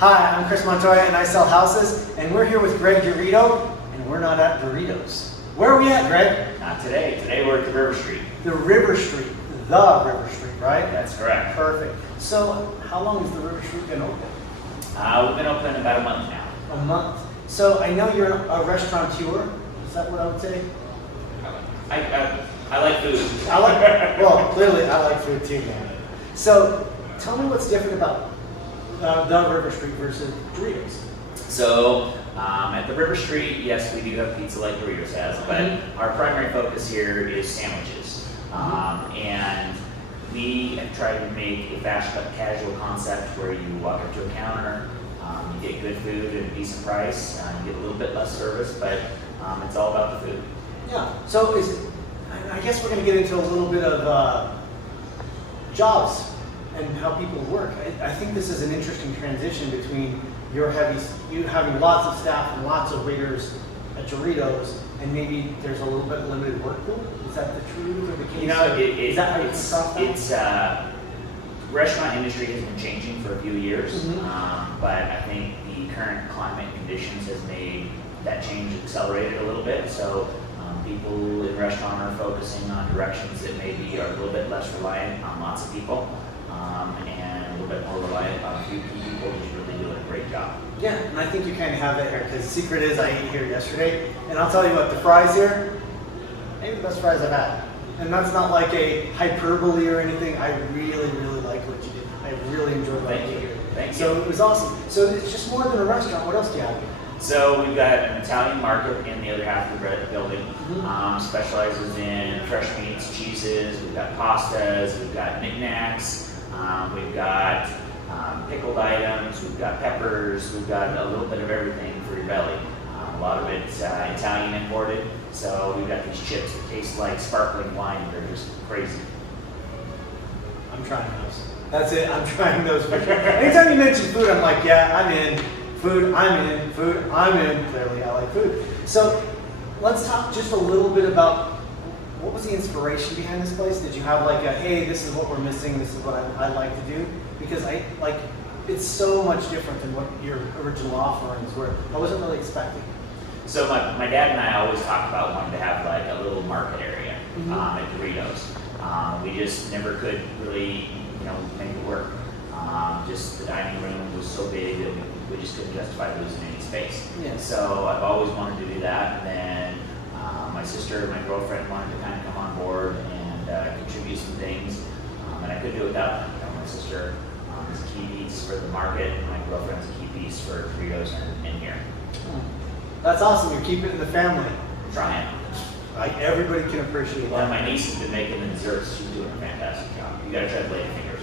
Hi, I'm Chris Montoya and I sell houses, and we're here with Greg Dorito, and we're not at Doritos. Where are we at, Greg? Not today. Today we're at the River Street. The River Street, right? That's correct. Perfect. So, how long has the River Street been open? We've been open about a month now. A month. So, I know you're a restaurateur. Is that what I would say? I like food. Well, clearly I like food too, man. So, tell me what's different about the River Street versus Doritos. So, at the River Street, yes, we do have pizza like Doritos has, but our primary focus here is sandwiches. And we have tried to make a fast but casual concept where you walk up to a counter, you get good food at a decent price, you get a little bit less service, but it's all about the food. Yeah. So, I guess we're going to get into a little bit of jobs and how people work. I think this is an interesting transition between you having lots of staff and lots of waiters at Doritos, and maybe there's a little bit limited work pool. Is that the truth or the case? You know, is that how you saw that? Restaurant industry has been changing for a few years, but I think the current climate conditions has made that change accelerated a little bit. So people in restaurant are focusing on directions that maybe are a little bit less reliant on lots of people, and a little bit more reliant on a few people who's really doing a great job. Yeah, and I think you kind of have that here, because the secret is I ate here yesterday, and I'll tell you what, the fries here, maybe the best fries I've had. And that's not like a hyperbole or anything. I really, really like what you did. I really enjoyed what you did. Thank you. So it was awesome. So it's just more than a restaurant. What else do you have here? So we've got an Italian market in the other half of the building. Specializes in fresh meats, cheeses. We've got pastas. We've got knickknacks. We've got pickled items. We've got peppers. We've got a little bit of everything for your belly. A lot of it's Italian imported. So we've got these chips that taste like sparkling wine. They're just crazy. I'm trying those. That's it. I'm trying those for sure. Anytime you mention food, I'm like, yeah, I'm in. Food, I'm in. Food, I'm in. Clearly, I like food. So let's talk just a little bit about what was the inspiration behind this place? Did you have like a, hey, this is what we're missing. This is what I like to do? Because it's so much different than what your original offerings were. I wasn't really expecting. So my dad and I always talked about wanting to have like a little market area at Doritos. We just never could really, make it work. Just the dining room was so big that we just couldn't justify losing any space. Yeah. So I've always wanted to do that. And then my sister and my girlfriend wanted to kind of come on board and contribute some things. And I couldn't do it without them. My sister is a key piece for the market, and my girlfriend's a key piece for Doritos in here. That's awesome. You're keeping it in the family. Trying. Everybody can appreciate that. And my niece has been making the desserts. She's doing a fantastic job. You gotta try the lady fingers.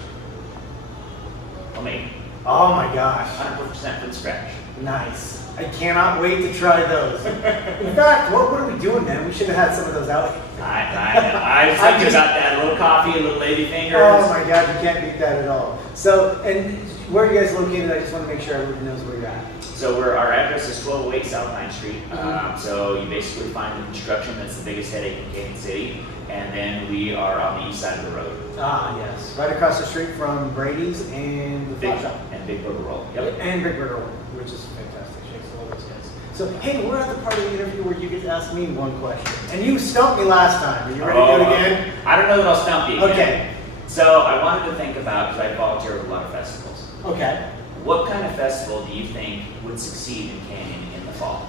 Homemade. Oh my gosh. 100% from scratch. Nice. I cannot wait to try those. In fact, what are we doing, man? We should have had some of those out. I was thinking about that. A little coffee, a little lady fingers. Oh my God, you can't beat that at all. So, and where are you guys located? I just want to make sure everybody knows where you're at. So our address is 1208 South 9th Street. So you basically find the construction that's the biggest headache in Canon City. And then we are on the east side of the road. Ah, yes. Right across the street from Brady's and the Flop Shop. And Big Burger Roll. Yep. And Big Burger Roll, which is fantastic. Shakes all those guys. So, hey, we're at the part of the interview where you get to ask me one question. And you stumped me last time. Are you ready to do it again? I don't know that I'll stump you again. Okay. So I wanted to think about, because I volunteer with a lot of festivals. Okay. What kind of festival do you think would succeed in Canyon in the fall?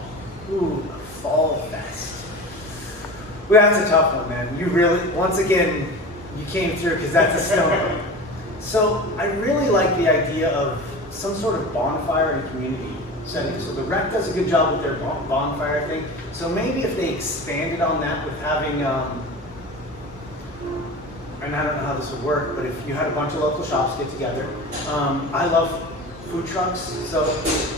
Ooh, Fall Fest. Well, that's a tough one, man. You really, once again, you came through because that's a stone. So I really like the idea of some sort of bonfire and community setting. So the rec does a good job with their bonfire thing. So maybe if they expanded on that with having, and I don't know how this would work, but if you had a bunch of local shops get together. I love food trucks. So,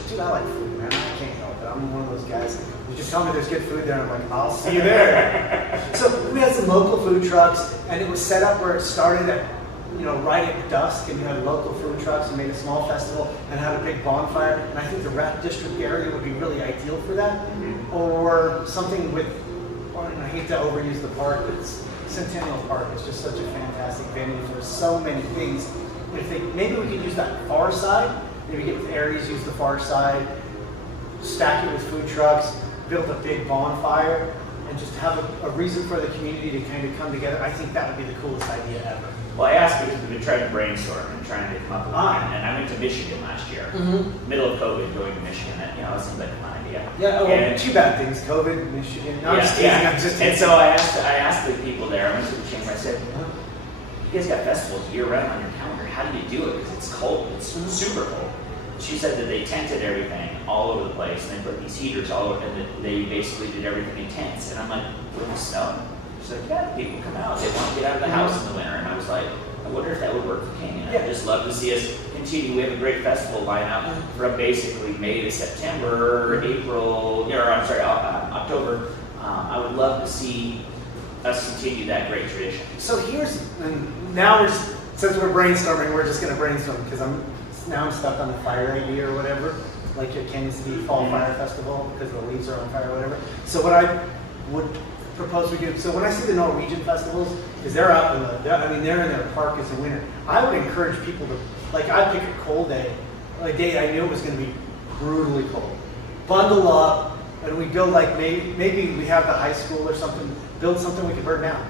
dude, I like food, man. I can't help it. I'm one of those guys. You just tell me there's good food there, and I'm like, I'll see you there. So we had some local food trucks, and it was set up where it started at, right at dusk, and you had local food trucks and made a small festival and had a big bonfire. And I think the Rat District area would be really ideal for that. Or something with, I hate to overuse the park, but Centennial Park is just such a fantastic venue for so many things. If maybe we could use that far side maybe get with Aries, use the far side, stack it with food trucks, build a big bonfire, and just have a reason for the community to kind of come together. I think that would be the coolest idea ever. Well, I asked because we've been trying to brainstorm and trying to come up with one, and I went to Michigan last year, middle of COVID, going to Michigan. That, you know, it seemed like a fun idea. Yeah, and, two bad things: COVID, Michigan. No, I'm just teasing. I'm just and so I asked the people there. I went to the chamber. I said, well, "You guys got festivals year round on your calendar. How do you do it? Because it's cold. It's super cold." She said that they tented everything all over the place, and they put these heaters all over, and that they basically did everything in tents. And I'm like, "Would it snow?" She's like, "Yeah, people come out. They want to get out of the house in the winter." And I was like, I wonder if that would work for Canyon. I'd just love to see us continue. We have a great festival lineup from basically May to September, April, or I'm sorry, October. I would love to see us continue that great tradition. So and now since we're brainstorming, we're just going to brainstorm because I'm stuck on the fire idea or whatever, like at Canon City Fall Fire Festival because the leaves are on fire or whatever. So what I would propose we do. So when I see the Norwegian festivals, because they're out in they're in their park in the winter. I would encourage people to, like, I'd pick a cold day, like a day I knew it was going to be brutally cold. Bundle up, and we build like maybe we have the high school or something. Build something we can burn down.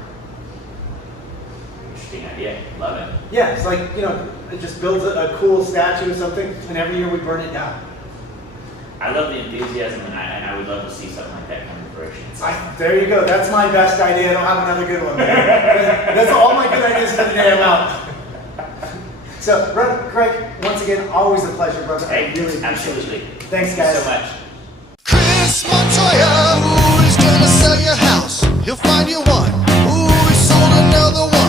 Interesting idea. Love it. Yeah, it's like, it just builds a cool statue or something, and every year we burn it down. I love the enthusiasm, and I would love to see something like that come to fruition. There you go. That's my best idea. I don't have another good one. That's all my good ideas for the day. I'm out. So, Brother Craig, once again, always a pleasure, brother. Hey, I really appreciate absolutely. it. Thanks, guys. Thank you so much. Chris Montoya, who is gonna sell your house? He'll find you one. Ooh, he sold another one.